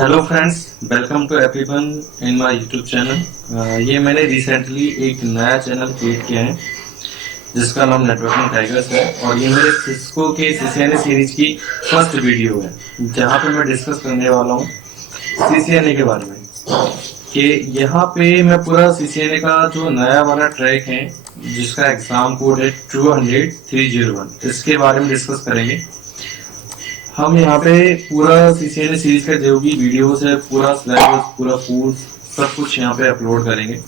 Hello friends, welcome to everyone in my YouTube channel. ये मैंने recently एक नया चैनल क्रिएट किया है जिसका नाम नेटवर्किंग टाइगर्स है और ये मेरे सिस्को के सीसीएनए सीरीज की फर्स्ट वीडियो है जहाँ पे मैं डिस्कस करने वाला हूँ सीसीएनए के बारे में कि यहाँ पे मैं पूरा सीसीएनए का जो नया वाला ट्रैक है जिसका एग्जाम कोड है 200-301 इसके बारे में डिस्कस करेंगे। हम यहाँ पे पूरा सीसीएनए सीरीज का जो भी वीडियोस है, पूरा सिलेबस, पूरा कोर्स, सब कुछ यहाँ पे अपलोड करेंगे।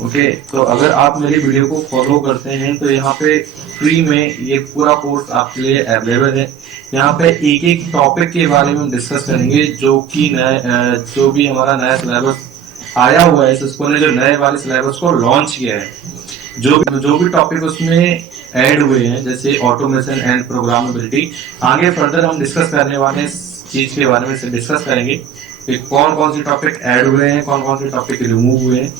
ओके, तो अगर आप मेरी वीडियो को फॉलो करते हैं तो यहाँ पे फ्री में ये पूरा कोर्स आपके लिए अवेलेबल है। यहाँ पे एक एक टॉपिक के बारे में हम डिस्कस करेंगे जो कि जो भी हमारा नया सिलेबस आया हुआ है, सिस्को ने जो नए वाले सिलेबस को लॉन्च किया है, जो भी टॉपिक उसमें ऐड हुए हैं जैसे ऑटोमेशन एंड प्रोग्रामेबिलिटी, आगे फर्दर हम डिस्कस करने वाले इस चीज के बारे में डिस्कस करेंगे कि कौन कौन से टॉपिक ऐड हुए हैं, कौन कौन से टॉपिक रिमूव हुए हैं,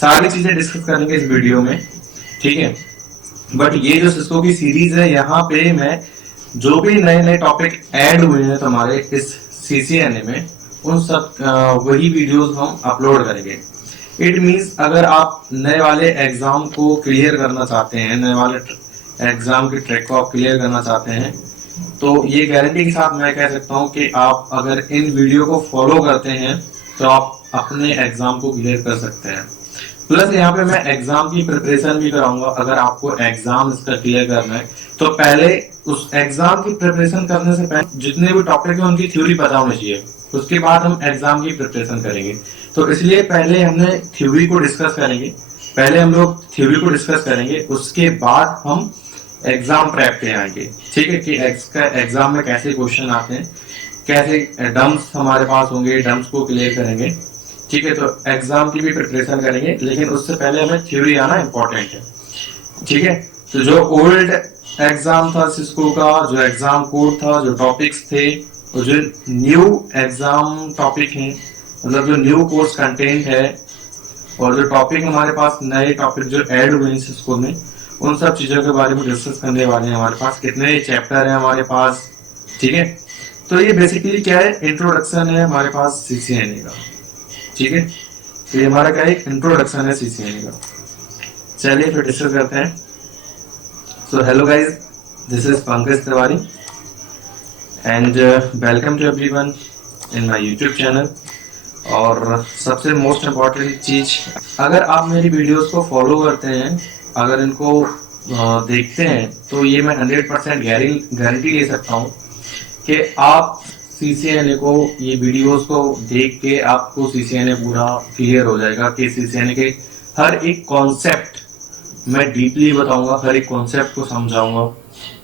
सारी चीजें डिस्कस करेंगे इस वीडियो में। ठीक है, बट ये जो सिस्को की सीरीज है यहाँ पे मैं जो भी नए नए टॉपिक ऐड हुए हैं तुम्हारे इस सीसीएनए में उन सब वही वीडियोस हम अपलोड करेंगे। इट मीन्स अगर आप नए वाले एग्जाम को क्लियर करना चाहते हैं, नए वाले एग्जाम के ट्रैक को आप क्लियर करना चाहते हैं, तो ये गारंटी के साथ मैं कह सकता हूँ कि आप अगर इन वीडियो को फॉलो करते हैं तो आप अपने एग्जाम को क्लियर कर सकते हैं। प्लस यहाँ पे मैं एग्जाम की प्रिपरेशन भी कराऊंगा। अगर आपको एग्जाम इसका क्लियर करना है तो पहले उस एग्जाम की प्रिपरेशन करने से पहले जितने भी टॉपिक है उनकी थ्योरी पता होनी चाहिए, उसके बाद हम एग्जाम की प्रिपरेशन करेंगे। तो इसलिए पहले हमने थ्योरी को डिस्कस करेंगे, पहले हम लोग थ्योरी को डिस्कस करेंगे, उसके बाद हम एग्जाम प्रेप पे आएंगे। ठीक है, कि एग्जाम में कैसे क्वेश्चन आते हैं, कैसे डम्स हमारे पास होंगे, डम्स को क्लियर करेंगे। ठीक है, तो एग्जाम की भी प्रिपरेशन करेंगे, लेकिन उससे पहले हमें थ्योरी आना इम्पोर्टेंट है। ठीक है, तो जो ओल्ड एग्जाम था सिस्को का, जो एग्जाम कोड था, जो टॉपिक्स थे, और जो न्यू एग्जाम टॉपिक है, मतलब जो न्यू कोर्स कंटेंट है, और जो टॉपिक हमारे पास नए टॉपिक जो ऐड हुए हैं सिस्को में, उन सब चीजों के बारे में डिस्कस करने वाले हैं। हमारे पास कितने चैप्टर है हमारे पास। ठीक है, तो ये बेसिकली क्या है, इंट्रोडक्शन है हमारे पास सीसीएनए का। ठीक है, तो ये हमारा क्या है, इंट्रोडक्शन है सीसीएनए का। चलिए फिर डिस्कस करते हैं। So hello guys, this is Pankaj Tiwari and welcome to everyone in my YouTube channel. और सबसे मोस्ट इम्पॉर्टेंट चीज, अगर आप मेरी वीडियोस को फॉलो करते हैं, अगर इनको देखते हैं, तो ये मैं 100% गारंटी ले सकता हूँ कि आप सीसीएनए को, ये वीडियोस को देख के आपको सीसीएनए पूरा क्लियर हो जाएगा कि सीसीएनए के हर एक कॉन्सेप्ट मैं डीपली बताऊंगा, हर एक कॉन्सेप्ट को समझाऊंगा।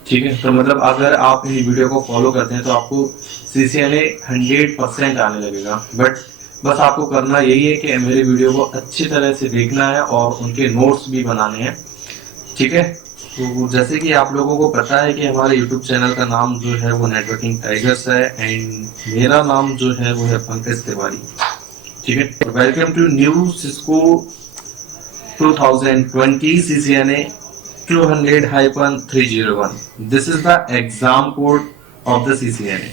ठीक है, तो मतलब अगर आप इन वीडियो को फॉलो करते हैं तो आपको सीसीएनए 100% आने लगेगा। बट बस आपको करना यही है कि मेरे वीडियो को अच्छी तरह से देखना है और उनके नोट्स भी बनाने हैं। ठीक है, तो जैसे कि आप लोगों को पता है कि हमारे यूट्यूब चैनल का नाम जो है वो नेटवर्किंग टाइगर्स है एंड मेरा नाम जो है वो है पंकज तिवारी। ठीक है, welcome to new Cisco 2020 CCNA 200-301। This is the exam code of the CCNA।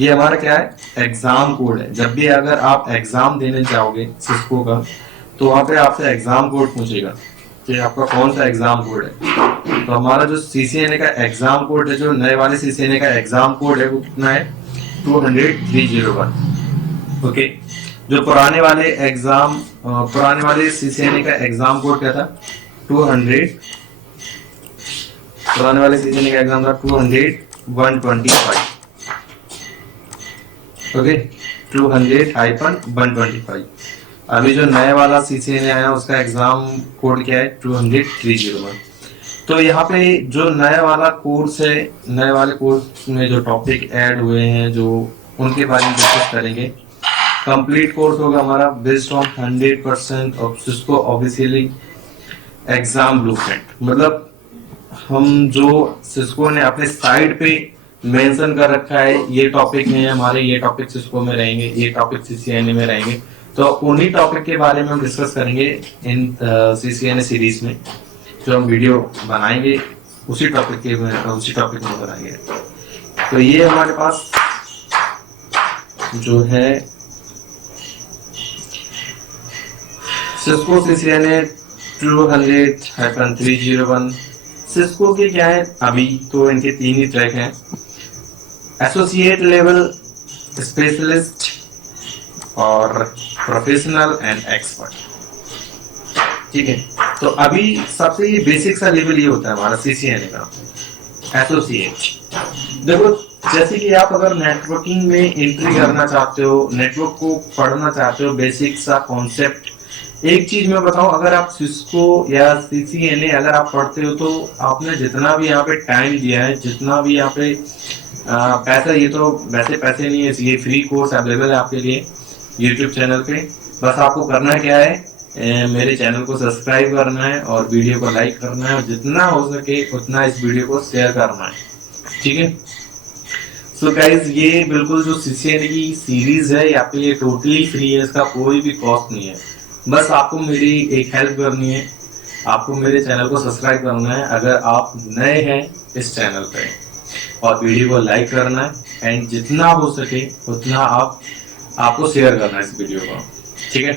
ये हमारा क्या है, एग्जाम कोड है। जब भी अगर आप एग्जाम देने जाओगे सिस्को का, तो वहां पे आपसे एग्जाम कोड पूछेगा कि आपका कौन सा एग्जाम कोड है। तो हमारा जो सीसीएनए का एग्जाम कोड है, जो नए वाले सीसीएनए का एग्जाम कोड है, वो कितना है, 200-301। ओके, जो पुराने वाले सीसीएनए का एग्जाम कोड क्या था, 200, पुराने वाले सीसीएनए का एग्जाम था 200-125। ओके, 200-125। अभी जो नया वाला सीसीएनए आया उसका एग्जाम कोड क्या है, 200-301। तो यहाँ पे जो नया वाला कोर्स है, नए वाले कोर्स में जो टॉपिक ऐड हुए हैं, जो उनके बारे में डिस्कस करेंगे। कंप्लीट कोर्स होगा हमारा based on 100% of Cisco officially exam blueprint. मतलब हम जो सिस्को ने अपने साइट पे मेंशन कर रखा है, ये टॉपिक है हमारे, ये टॉपिक सिस्को में रहेंगे, ये टॉपिक सीसीएनए में रहेंगे, तो उन्हीं टॉपिक के बारे में हम डिस्कस करेंगे इन सीसीएनए सीरीज में। जो हम वीडियो बनाएंगे उसी टॉपिक में बनाएंगे। तो ये हमारे पास जो है सिस्को CCNA 200-301। सिस्को के क्या है, अभी तो इनके 3 ही ट्रैक हैं, एसोसिएट लेवल, स्पेशलिस्ट और प्रोफेशनल एंड एक्सपर्ट। ठीक है, तो अभी सबसे ये बेसिक सा लेवल ये होता है हमारा CCNA का एसोसिएट। देखो, जैसे कि आप अगर नेटवर्किंग में एंट्री करना चाहते हो, नेटवर्क को पढ़ना चाहते हो, बेसिक सा कॉन्सेप्ट, एक चीज मैं बताऊं, अगर आप सिस्को या CCNA अगर आप पढ़ते हो तो आपने जितना भी यहाँ पे टाइम दिया है, जितना भी यहाँ पे पैसा, ये तो वैसे पैसे नहीं है, ये फ्री कोर्स अवेलेबल है आपके लिए यूट्यूब चैनल पे। बस आपको करना क्या है, मेरे चैनल को सब्सक्राइब करना है और वीडियो को लाइक करना है और जितना हो सके उतना इस वीडियो को शेयर करना है। ठीक है, सो गाइज, ये बिल्कुल जो CCNA की सीरीज है ये आपके लिए टोटली फ्री है, इसका कोई भी कॉस्ट नहीं है। बस आपको मेरी एक हेल्प करनी है, आपको मेरे चैनल को सब्सक्राइब करना है अगर आप नए हैं इस चैनल पे, और वीडियो को लाइक करना है एंड जितना हो सके उतना आपको शेयर करना है इस वीडियो को। ठीक है,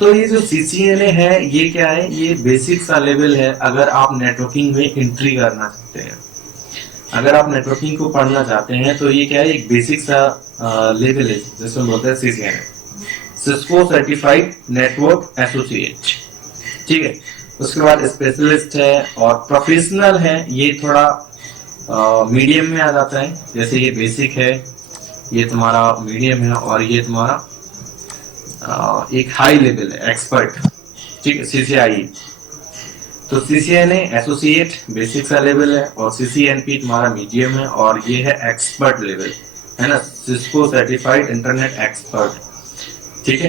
तो ये जो CCNA है ये क्या है, ये बेसिक सा लेवल है अगर आप नेटवर्किंग में एंट्री करना चाहते हैं। अगर आप नेटवर्किंग को पढ़ना चाहते हैं तो ये क्या है, एक बेसिक सा लेवल है जिसमें बोलते हैं CCNA, Cisco certified network associate. ठीक है, उसके बाद स्पेशलिस्ट है और प्रोफेशनल है, ये थोड़ा मीडियम में आ जाता है। जैसे ये बेसिक है, ये तुम्हारा मीडियम है, और ये तुम्हारा एक हाई लेवल है, एक्सपर्ट। ठीक है, CCIE। तो CCNA एसोसिएट बेसिक सा लेवल है और CCNP तुम्हारा मीडियम है और ये है एक्सपर्ट लेवल, है ना, सिस्को सर्टिफाइड इंटरनेट एक्सपर्ट। ठीक है,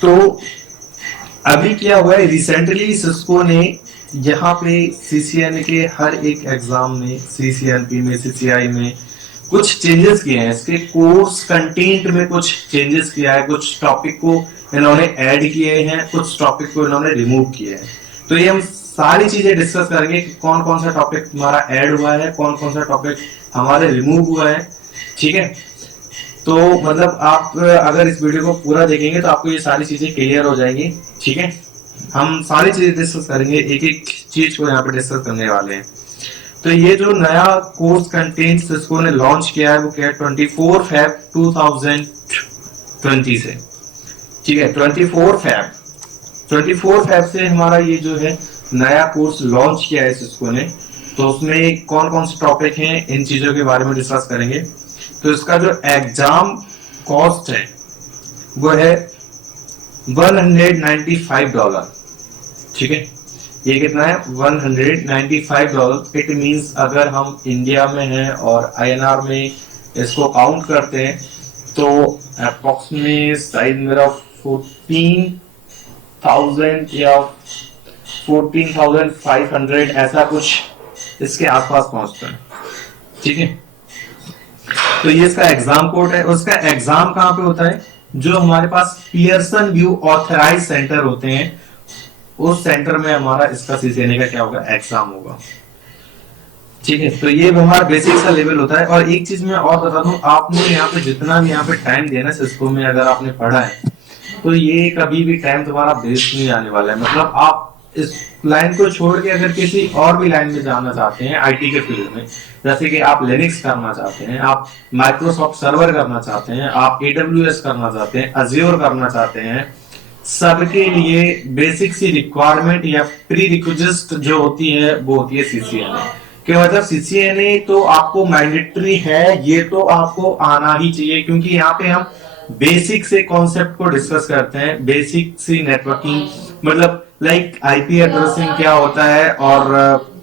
तो अभी क्या हुआ है, रिसेंटली सिस्को ने यहाँ पे CCNA के हर एक एग्जाम में, CCNP में, CCI में कुछ चेंजेस किए हैं, इसके कोर्स कंटेंट में कुछ चेंजेस किया है, कुछ टॉपिक को इन्होंने ऐड किए हैं, कुछ टॉपिक को इन्होंने रिमूव किए हैं। तो ये हम सारी चीजें डिस्कस करेंगे कि कौन कौन सा टॉपिक हमारा ऐड हुआ है, कौन कौन सा टॉपिक हमारे रिमूव हुआ है। ठीक है, तो मतलब आप अगर इस वीडियो को पूरा देखेंगे तो आपको ये सारी चीजें क्लियर हो जाएंगी। ठीक है, हम सारी चीजें डिस्कस करेंगे, एक एक चीज को यहाँ पे डिस्कस करने वाले हैं। तो ये जो नया कोर्स कंटेंट सिस्को ने लॉन्च किया है वो क्या है, 24 Feb 2020 से। ठीक है, 24 Feb से हमारा ये जो है नया कोर्स लॉन्च किया है सिस्को ने। तो उसमें कौन कौन से टॉपिक हैं, इन चीजों के बारे में डिस्कस करेंगे। तो इसका जो एग्जाम कॉस्ट है वो है $195। ठीक है, ये कितना है, $195। इट मींस अगर हम इंडिया में हैं और INR में इसको काउंट करते हैं तो अप्रोक्सीमेट शायद मेरा 14,000 या 14,500 ऐसा कुछ इसके आसपास पहुंचता है। ठीक है, तो ये इसका एग्जाम कोड है। उसका एग्जाम कहाँ पे होता है, जो हमारे पास पियर्सन व्यू ऑथराइज सेंटर होते हैं उस सेंटर में हमारा इसका CCNA का क्या होगा, एग्जाम होगा। ठीक है, तो ये हमारा बेसिक सा लेवल होता है। और एक चीज मैं और बता दूं, आपने यहाँ पे जितना भी यहाँ पे टाइम देना सिस्को में, अगर आपने पढ़ा है तो ये कभी भी टाइम तुम्हारा वेस्ट नहीं जाने वाला है। मतलब आप इस लाइन को छोड़ के अगर किसी और भी लाइन में जाना चाहते हैं IT के फील्ड में, जैसे कि आप लिनक्स करना चाहते हैं, आप माइक्रोसॉफ्ट सर्वर करना चाहते हैं, आप AWS करना चाहते हैं, अज्योर करना चाहते हैं, सबके लिए बेसिक सी रिक्वायरमेंट या प्री रिक्विजिट जो होती है वो होती है CCNA। कि मतलब CCNA तो आपको मैंडेटरी है, ये तो आपको आना ही चाहिए, क्योंकि यहाँ पे हम बेसिक से कॉन्सेप्ट को डिस्कस करते हैं। बेसिक सी नेटवर्किंग, मतलब लाइक IP एड्रेसिंग क्या होता है और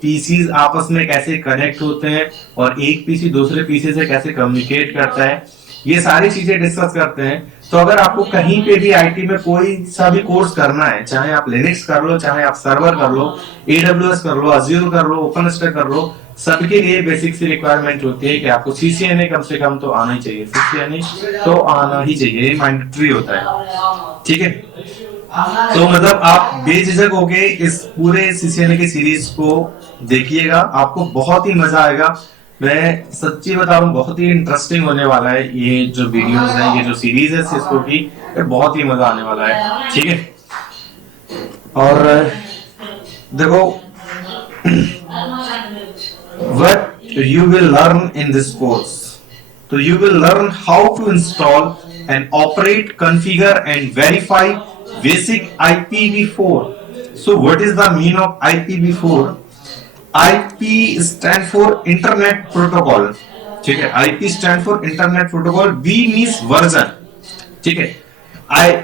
PCs आपस में कैसे कनेक्ट होते हैं और एक PC दूसरे PC से कैसे कम्युनिकेट करता है, ये सारी चीजें डिस्कस करते हैं। तो अगर आपको कहीं पे भी IT में कोई सा भी कोर्स करना है, चाहे आप लिनक्स कर लो, चाहे आप सर्वर कर लो, AWS कर लो, अज्योर कर लो, ओपनस्टैक कर लो, सबके लिए बेसिक सी रिक्वायरमेंट होती है कि आपको CCNA कम से कम तो आना ही चाहिए। CCNA तो आना ही चाहिए, ये मैंडेटरी होता है। ठीक है, तो मतलब आप बेझिझक होके इस पूरे CCNA की सीरीज को देखिएगा, आपको बहुत ही मजा आएगा। मैं सच्ची बता रहा हूँ, बहुत ही इंटरेस्टिंग होने वाला है ये जो वीडियोस है, ये जो सीरीज है सिस्को की, ये बहुत ही मजा आने वाला है, ठीक है। और देखो, what you will learn in this course. So you will learn how to install and operate, configure and verify basic IPv4. So what is the meaning of IPv4? IP stand for Internet Protocol. ठीक है, IP stand for Internet Protocol. V means version. ठीक है,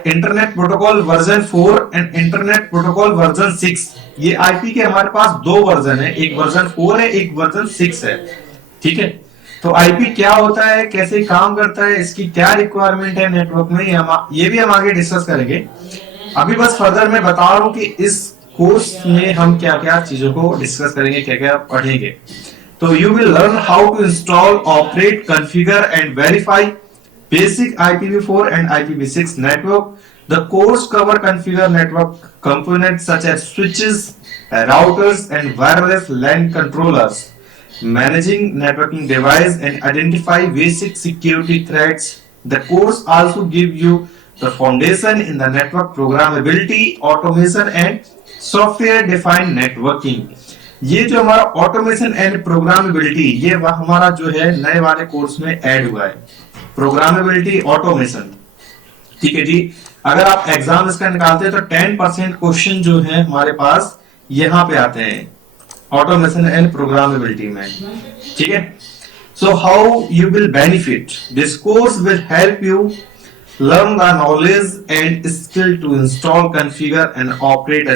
internet protocol version 4 and internet protocol version 6। ये IP के हमारे पास दो version है, एक वर्जन 4 है, एक वर्जन 6 है, ठीक है। तो आईपी क्या होता है, कैसे काम करता है, इसकी क्या रिक्वायरमेंट है नेटवर्क में, ये भी हम आगे डिस्कस करेंगे। अभी बस फर्दर मैं बता रहा हूं कि इस कोर्स में हम क्या क्या चीजों को डिस्कस करेंगे, क्या क्या पढ़ेंगे। तो you will learn how to install, operate, configure and verify basic IPv4 and IPv6 network. The course cover configure network components such as switches, routers and wireless LAN controllers, managing networking device and identify basic security threats. The course also give you the foundation in the network programmability, automation and software defined networking. ये जो हमारा automation and प्रोग्रामेबिलिटी, ये हमारा जो है नए वाले course में ऐड हुआ है, प्रोग्रामेबिलिटी ऑटोमेशन, ठीक है जी। अगर आप एग्जाम इसका निकालते हैं तो 10% क्वेश्चन जो है हमारे पास यहां पे आते हैं ऑटोमेशन एंड प्रोग्रामेबिलिटी में, ठीक है। So how you will benefit, this course will help you learn the knowledge and skill to install, configure and operate a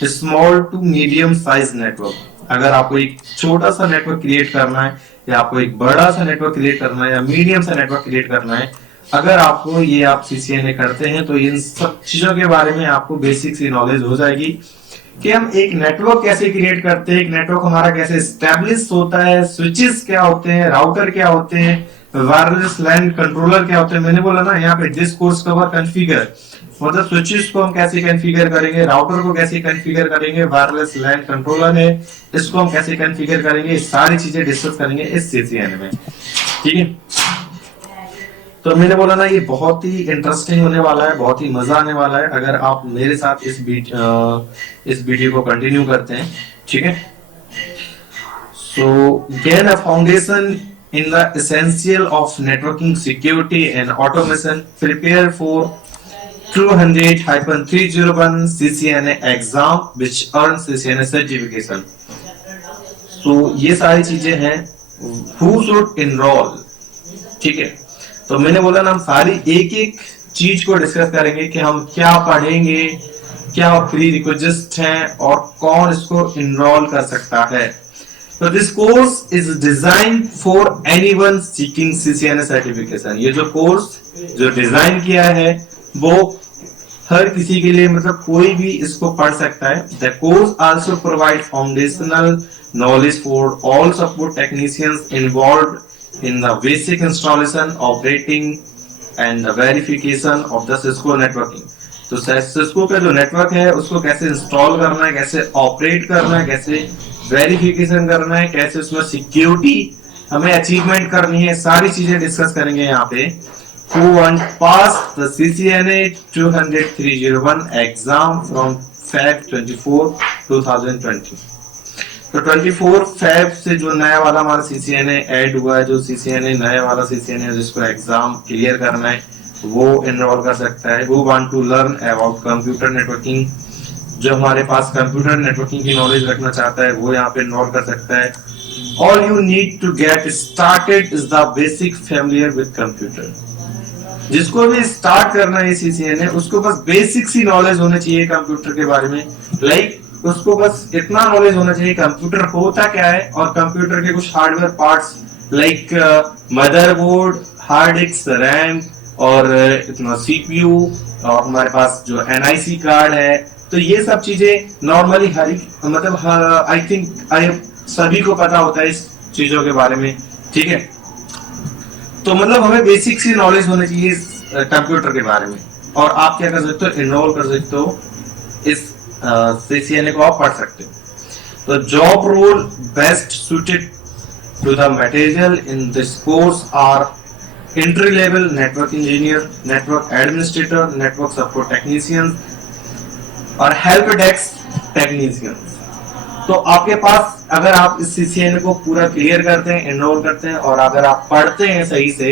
small to medium size network. अगर आपको एक छोटा सा नेटवर्क क्रिएट करना है, या आपको एक बड़ा सा नेटवर्क क्रिएट करना है, या मीडियम सा नेटवर्क क्रिएट करना है, अगर आपको ये आप सीसीएनए करते हैं तो इन सब चीजों के बारे में आपको बेसिक सी नॉलेज हो जाएगी कि हम एक नेटवर्क कैसे क्रिएट करते हैं, एक नेटवर्क हमारा कैसे एस्टेब्लिश होता है, स्विचेस क्या होते हैं, राउटर क्या होते हैं, वायरलेस लैन कंट्रोलर क्या होते हैं। मैंने बोला ना यहाँ पे दिस कोर्स कवर कॉन्फ़िगर, मतलब स्विचेस को हम कैसे कॉन्फ़िगर करेंगे, राउटर को कैसे कॉन्फ़िगर करेंगे, वायरलेस लैन कंट्रोलर है इसको हम कैसे कॉन्फ़िगर करेंगे, सारी चीजें डिस्कस करेंगे इस सीसीएन में, ठीक है। तो मैंने बोला ना ये बहुत ही इंटरेस्टिंग होने वाला है, बहुत ही मजा आने वाला है अगर आप मेरे साथ इस वीडियो को कंटिन्यू करते हैं, ठीक है। So gain a foundation in the essential of networking security and automation, prepare for 200-301 CCNA exam which earns CCNA certification. So ये सारी चीजें हैं, who should enroll, ठीक है। तो मैंने बोला ना हम सारी एक एक चीज को डिस्कस करेंगे कि हम क्या पढ़ेंगे, क्या प्री रिक्विजिट हैं और कौन इसको इनरोल कर सकता है। So this course is designed for anyone seeking CCNA certification. ये जो कोर्स जो डिजाइन किया है वो हर किसी के लिए, मतलब कोई भी इसको पढ़ सकता है। The course also provide foundational knowledge for all support technicians involved in the basic installation, operating and the verification of the Cisco networking. तो सिस्को का जो नेटवर्क है उसको कैसे इंस्टॉल करना है, कैसे ऑपरेट करना है, कैसे वेरिफिकेशन करना है, कैसे उसमें सिक्योरिटी हमें अचीवमेंट करनी है, सारी चीजें डिस्कस करेंगे यहाँ पे। Who want pass the CCNA 200-301 exam from Feb 24, 2020। तो 24 फेब से जो नया वाला हमारा सीसीएनए ऐड हुआ है, जो सीसीएनए नया वाला सीसीएनए जिसको एग्जाम क्लियर करना है वो एनरोल कर सकता है। वो want to learn about computer networking, जो हमारे पास कंप्यूटर नेटवर्किंग की नॉलेज रखना चाहता है वो यहाँ पे एनरोल कर सकता है। All you need to get started is the basic familiar with computer. जिसको भी स्टार्ट करना है सीसीएनए उसको बस बेसिक सी नॉलेज होनी चाहिए कंप्यूटर के बारे में। लाइक उसको बस इतना नॉलेज होना चाहिए कंप्यूटर होता क्या है और कंप्यूटर के कुछ hardware parts like motherboard, hard disk, RAM और इतना सीपीयू और हमारे पास जो एनआईसी कार्ड है। तो ये सब चीजें नॉर्मली हर मतलब आई थिंक सभी को पता होता है इस चीजों के बारे में, ठीक है। तो मतलब हमें बेसिक सी नॉलेज होनी चाहिए कंप्यूटर के बारे में। और आप क्या कर सकते हो, एनरोल कर सकते हो इस सीसीएनए को, आप पढ़ सकते हो। The job role best suited to the material in this course are entry level network engineer, network administrator, network support technician और हेल्प डेस्क टेक्नीशियन। तो आपके पास अगर आप इस सीसीएनए को पूरा क्लियर करते हैं, एनरोल करते हैं और अगर आप पढ़ते हैं सही से,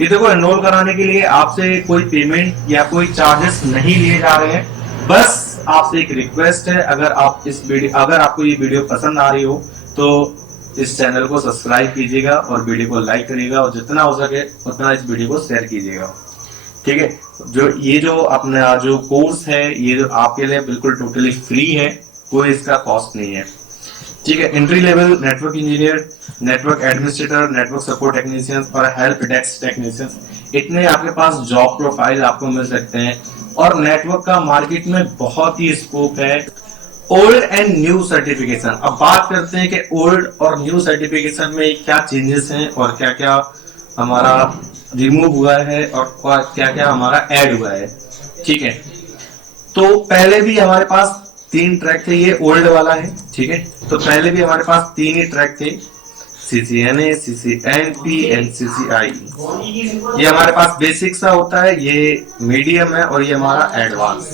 ये देखो एनरोल कराने के लिए आपसे कोई पेमेंट या कोई चार्जेस नहीं लिए जा रहे हैं। बस आपसे एक रिक्वेस्ट है, अगर आपको ये वीडियो पसंद आ रही हो तो इस चैनल को सब्सक्राइब कीजिएगा और वीडियो को लाइक करिएगा और जितना हो सके उतना इस वीडियो को शेयर कीजिएगा। ठीक है, जो अपना जो कोर्स है ये जो आपके लिए बिल्कुल टोटली फ्री है, कोई इसका कॉस्ट नहीं है। ठीक है, entry level network engineer, network administrator, network support technician और हेल्प डेस्क टेक्नीशियन, इतने आपके पास जॉब प्रोफाइल आपको मिल सकते हैं और नेटवर्क का मार्केट में बहुत ही स्कोप है। ओल्ड एंड न्यू सर्टिफिकेशन, अब बात करते हैं कि ओल्ड और न्यू सर्टिफिकेशन में क्या चेंजेस हैं और क्या क्या हमारा रिमूव हुआ है और क्या क्या हमारा ऐड हुआ है। ठीक है, तो पहले भी हमारे पास 3 ट्रैक थे, ये ओल्ड वाला है। ठीक है, तो पहले भी हमारे पास 3 ही ट्रैक थे, सीसीएनए, सीसीएनपी एंड सीसीआई। ये हमारे पास बेसिक सा होता है, ये मीडियम है और ये हमारा एडवांस।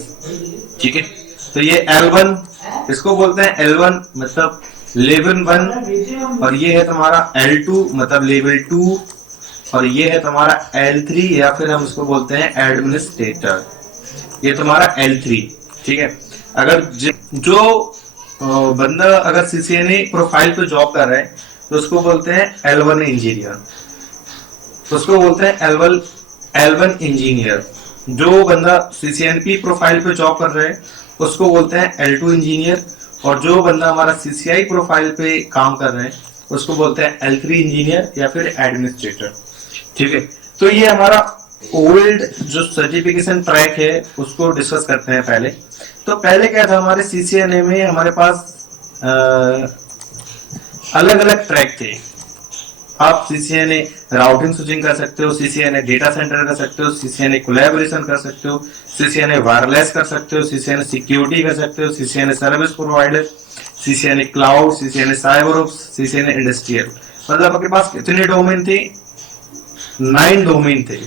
ठीक है, तो ये L1 इसको बोलते हैं, L1 मतलब लेवल 1 और ये है तुम्हारा L2 मतलब लेवल 2 और ये है तुम्हारा L3 या फिर हम इसको बोलते हैं एडमिनिस्ट्रेटर, ये तुम्हारा L3। ठीक है, अगर जो बंदा अगर सीसीएनए प्रोफाइल पे जॉब कर रहा है तो उसको बोलते हैं L1 इंजीनियर, उसको बोलते हैं L1 इंजीनियर। जो बंदा सीसीएनपी प्रोफाइल पे जॉब कर रहा है उसको बोलते हैं L2 इंजीनियर और जो बंदा हमारा सीसीआई प्रोफाइल पे काम कर रहे हैं उसको बोलते हैं L3 इंजीनियर या फिर एडमिनिस्ट्रेटर। ठीक है, तो ये हमारा ओल्ड जो सर्टिफिकेशन ट्रैक है उसको डिस्कस करते हैं पहले। तो पहले क्या था, हमारे सीसीएनए में हमारे पास अलग अलग ट्रैक थे। आप सीसीएनए राउटिंग स्विचिंग कर सकते हो, सीसीएनए डेटा सेंटर कर सकते हो, सीसीएनए कोलैबोरेशन कर सकते हो, सीसीएनए वायरलेस कर सकते हो, सीसीएनए सिक्योरिटी कर सकते हो, CCNA service provider, CCNA cloud, CCNA cyber ops, CCNA industrial. मतलब आपके पास कितने डोमेन थे? 9 डोमेन थे।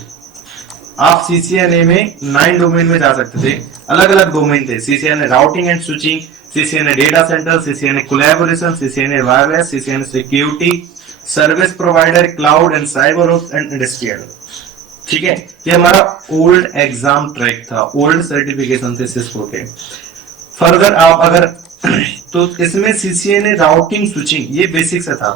आप सीसीएनए में 9 डोमेन में जा सकते थे, अलग अलग डोमेन थे। CCNA routing and switching, CCNA data centre, CCNA collaboration, CCNA wireless, CCNA security, service provider, cloud and cyber ops and industrial. ठीक है, ये हमारा ओल्ड एग्जाम ट्रैक था, ओल्ड सर्टिफिकेशन थे सिस्को के। फर्दर आप अगर तो इसमें सीसीएनए राउटिंग स्विचिंग ये बेसिक से था,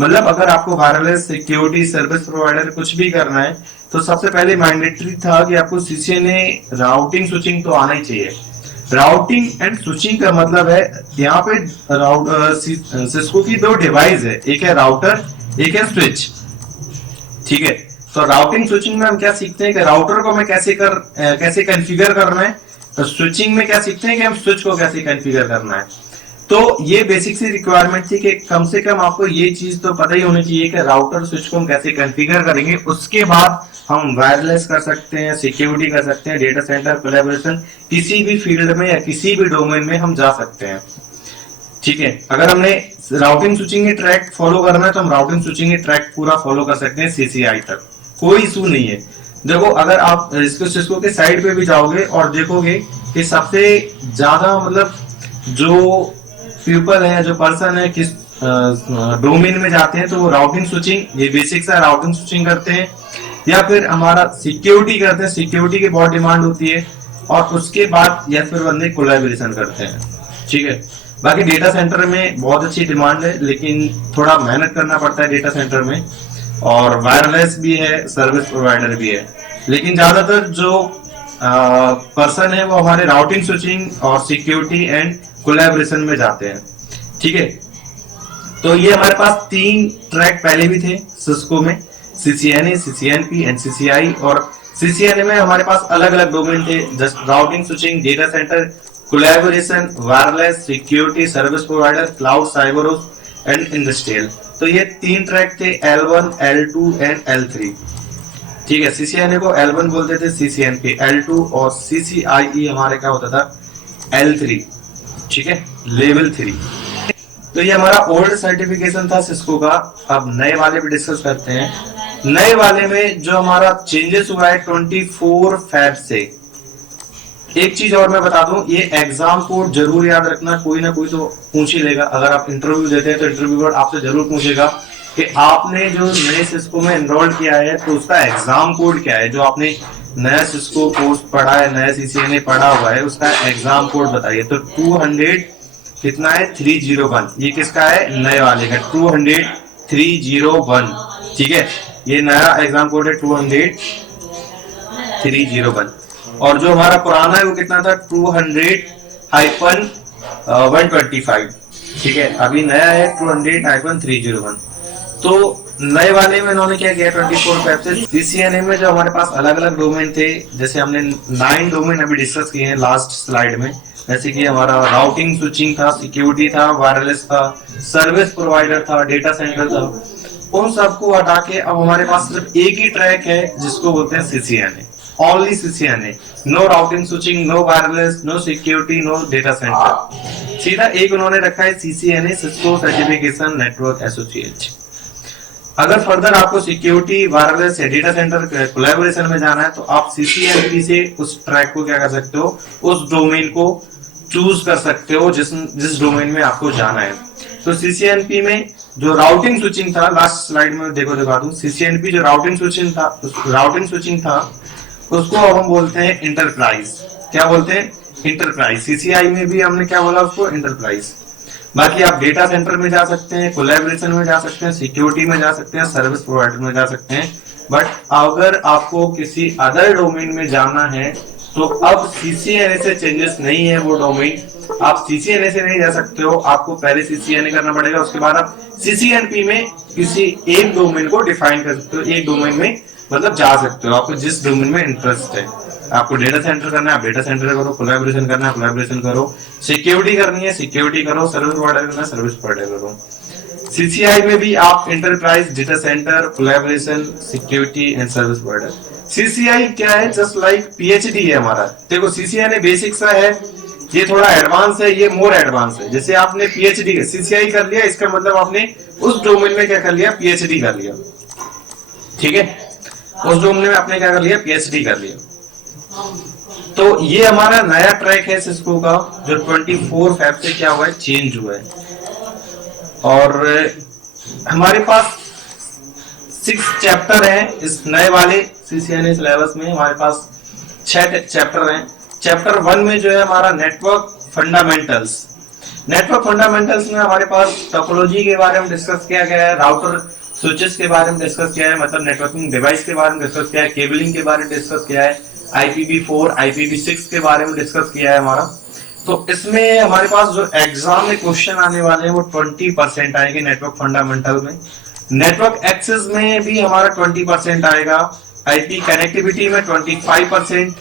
मतलब अगर आपको वायरलेस, सिक्योरिटी, सर्विस प्रोवाइडर कुछ भी करना है तो सबसे पहले मैंडेटरी था कि आपको सीसीएनए राउटिंग स्विचिंग तो आना ही चाहिए। राउटिंग एंड स्विचिंग का मतलब है यहाँ पे सिस्को की 2 डिवाइस है, एक है राउटर, एक है स्विच। ठीक है, तो राउटिंग स्विचिंग में हम क्या सीखते हैं कि राउटर को हमें कैसे कॉन्फ़िगर करना है, तो स्विचिंग में क्या सीखते हैं कि हम स्विच को कैसे कॉन्फ़िगर करना है। तो ये बेसिक सी रिक्वायरमेंट थी कि कम से कम आपको ये चीज तो पता ही होनी चाहिए कि राउटर स्विच को हम कैसे कॉन्फ़िगर करेंगे। उसके बाद हम वायरलेस कर सकते हैं, सिक्योरिटी कर सकते हैं, डेटा सेंटर कोलैबोरेशन, किसी भी फील्ड में या किसी भी डोमेन में हम जा सकते हैं। ठीक है, अगर हमने राउटिंग स्विचिंग के ट्रैक फॉलो करना है तो हम राउटिंग स्विचिंग के ट्रैक पूरा फॉलो कर सकते हैं सीसीआई तक, कोई इशू नहीं है। देखो अगर आप सिस्को के साइड पे भी जाओगे और देखोगे कि सबसे ज्यादा मतलब जो पीपल है, जो पर्सन है किस डोमेन में जाते हैं तो वो राउटिंग स्विचिंग, ये बेसिक सा राउटिंग स्विचिंग करते हैं या फिर हमारा सिक्योरिटी करते हैं, सिक्योरिटी की बहुत डिमांड होती है और उसके बाद या फिर बंदे कोलैबोरेशन करते हैं। ठीक है, बाकी डेटा सेंटर में बहुत अच्छी डिमांड है लेकिन थोड़ा मेहनत करना पड़ता है डेटा सेंटर में, और वायरलेस भी है, सर्विस प्रोवाइडर भी है, लेकिन ज्यादातर जो पर्सन है वो हमारे राउटिंग स्विचिंग और सिक्योरिटी एंड कोलैबोरेशन में जाते हैं। ठीक है, तो ये हमारे पास 3 ट्रैक पहले भी थे सिस्को में, सीसीएनए, सीसीएनपी एंड सीसीआई। और सीसीएनए में हमारे पास अलग अलग डोमेन थे, just routing switching, data centre, collaboration, wireless, security, service provider, cloud, cyber and industrial. तो ये 3 ट्रैक थे, L1, L2 एंड L3। ठीक है, सीसीएनए को L1 बोलते थे, सीसीएनपी L2 और सीसीआईई हमारे क्या होता था L3। ठीक है, लेवल 3। तो ये हमारा ओल्ड सर्टिफिकेशन था सिस्को का। अब नए वाले भी डिस्कस करते हैं। नए वाले में जो हमारा चेंजेस हुआ है 24 फेब से। एक चीज और मैं बता दूं, ये एग्जाम कोड जरूर याद रखना, कोई ना कोई तो पूछ ही लेगा। अगर आप इंटरव्यू देते हैं तो इंटरव्यू कोड आपसे जरूर पूछेगा कि आपने जो नए सिस्को में एनरोल किया है तो उसका एग्जाम कोड क्या है। जो आपने नया सिस्को कोर्स पढ़ा है, नया सीसीएनए पढ़ा हुआ है, उसका एग्जाम कोड बताइए। तो 200 कितना है 301। ये किसका है, नए वाले का 200 301। ठीक है, ये नया एग्जाम कोड है 200 301। और जो हमारा पुराना है वो कितना था 200-125। ठीक है, अभी नया है 200-301। तो नए वाले में इन्होंने क्या किया 24 फेब से सीसीएनए में जो हमारे पास अलग अलग डोमेन थे, जैसे हमने 9 डोमेन अभी डिस्कस किए हैं लास्ट स्लाइड में। जैसे कि हमारा राउटिंग स्विचिंग था, सिक्योरिटी था, वायरलेस था, सर्विस प्रोवाइडर था, डेटा सेंटर था। उन सबको हटा के अब हमारे पास सिर्फ एक ही ट्रैक है जिसको बोलते हैं CCNA, only CCNA. No routing switching, no wireless, no security, no data centre. सीधा एक उन्होंने रखा है CCNA, Cisco certification network associate. अगर फर्दर आपको सिक्योरिटी, वायरलेस या डेटा सेंटर कोलैबोरेशन में जाना है तो आप सीसीएनपी से उस ट्रैक को क्या कर सकते हो, उस डोमेन को चूज कर सकते हो जिस डोमेन में आपको जाना है। तो सीसीएनपी में जो राउटिंग स्विचिंग था, लास्ट स्लाइड में देखो दिखा दूं, सीसीएनपी जो राउटिंग स्विचिंग था उसको अब हम बोलते हैं इंटरप्राइज। क्या बोलते हैं, इंटरप्राइज। सीसीआई में भी हमने क्या बोला उसको, इंटरप्राइज। बाकी आप डेटा सेंटर में जा सकते हैं, कोलैबोरेशन में जा सकते हैं, सिक्योरिटी में जा सकते हैं, सर्विस प्रोवाइडर में जा सकते हैं। बट अगर आपको किसी अदर डोमेन में जाना है तो अब सीसीएनए से चेंजेस नहीं है वो डोमेन, आप सीसीएनए से नहीं जा सकते हो। आपको पहले सीसीएनए करना पड़ेगा, उसके बाद आप सीसीएनपी में किसी एक डोमेन को डिफाइन कर सकते हो, एक डोमेन में मतलब जा सकते हो, आपको जिस डोमेन में इंटरेस्ट है। आपको डेटा सेंटर करना है आप डेटा सेंटर करो, कोलैबोरेशन करना है कोलैबोरेशन करो, सिक्योरिटी करनी है सिक्योरिटी करो, सर्विस प्रोवाइडर करना है सर्विस प्रोवाइडर करो। सीसीआई में भी आप enterprise, data centre, collaboration, security and service provider. CCI क्या है, जस्ट लाइक पीएचडी है हमारा। देखो सीसीआई बेसिक सा है, ये थोड़ा एडवांस है, ये मोर एडवांस है। जैसे आपने पीएचडी सीसीआई कर लिया, इसका मतलब आपने उस डोमेन में क्या कर लिया, पीएचडी कर लिया। ठीक है, उस डोमेन में आपने क्या कर लिया, पीएचडी कर लिया। तो ये हमारा नया ट्रैक है सिस्को का जो 24 फेब से क्या हुआ है, चेंज हुआ है। और हमारे पास 6 चैप्टर हैं इस नए वाले सीसीएनए सिलेबस में। हमारे पास 6 चैप्टर हैं। चैप्टर 1 में जो है हमारा नेटवर्क फंडामेंटल्स। नेटवर्क फंडामेंटल्स में हमारे पास टोपोलॉजी के बारे में डिस्कस किया गया है, राउटर स्विचेस के बारे में डिस्कस किया है, मतलब नेटवर्किंग डिवाइस के बारे में डिस्कस किया है, केबलिंग के बारे में डिस्कस किया है, IPv4 IPv6 के बारे में डिस्कस किया है हमारा। तो इसमें हमारे पास जो एग्जाम में क्वेश्चन आने वाले हैं वो 20% आएंगे नेटवर्क फंडामेंटल में। नेटवर्क एक्सेस में भी हमारा 20% आएगा, आईपी कनेक्टिविटी में 25%,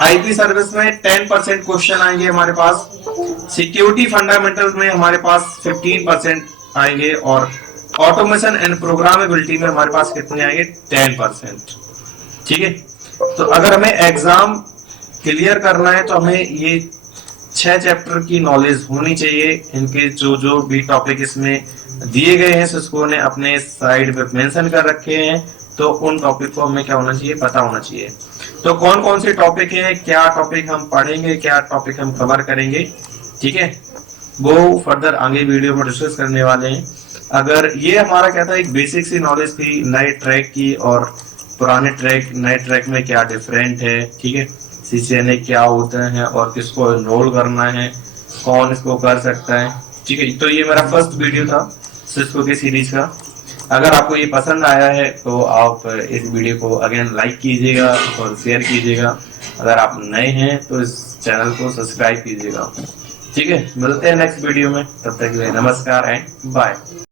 आईपी सर्विस में 10% क्वेश्चन आएंगे हमारे पास, सिक्योरिटी फंडामेंटल में हमारे पास 15% आएंगे, और ऑटोमेशन एंड प्रोग्रामेबिलिटी में हमारे पास कितने आएंगे, 10%। ठीक है, तो अगर हमें एग्जाम क्लियर करना है तो हमें ये 6 चैप्टर की नॉलेज होनी चाहिए। इनके जो जो भी टॉपिक इसमें दिए गए हैं सिस्को ने अपने साइड पे मेंशन कर रखे हैं, तो उन टॉपिक को हमें क्या होना चाहिए, पता होना चाहिए। तो कौन कौन से टॉपिक हैं, क्या टॉपिक हम पढ़ेंगे, क्या टॉपिक हम कवर करेंगे, ठीक है, वो फर्दर आगे वीडियो में डिस्कस करने वाले हैं। अगर ये हमारा क्या था, एक बेसिक सी नॉलेज थी नए ट्रैक की और पुराने ट्रैक, नए ट्रैक में क्या डिफरेंट है, ठीक है, सीसीएनए क्या होता है और किसको एनरोल करना है, कौन इसको कर सकता है, ठीक है। तो ये मेरा फर्स्ट वीडियो था सिस्को के सीरीज का। अगर आपको ये पसंद आया है तो आप इस वीडियो को अगेन लाइक कीजिएगा और शेयर कीजिएगा। अगर आप नए हैं तो इस चैनल को सब्सक्राइब कीजिएगा, ठीक है। मिलते हैं नेक्स्ट वीडियो में, तब तक के लिए नमस्कार एंड बाय।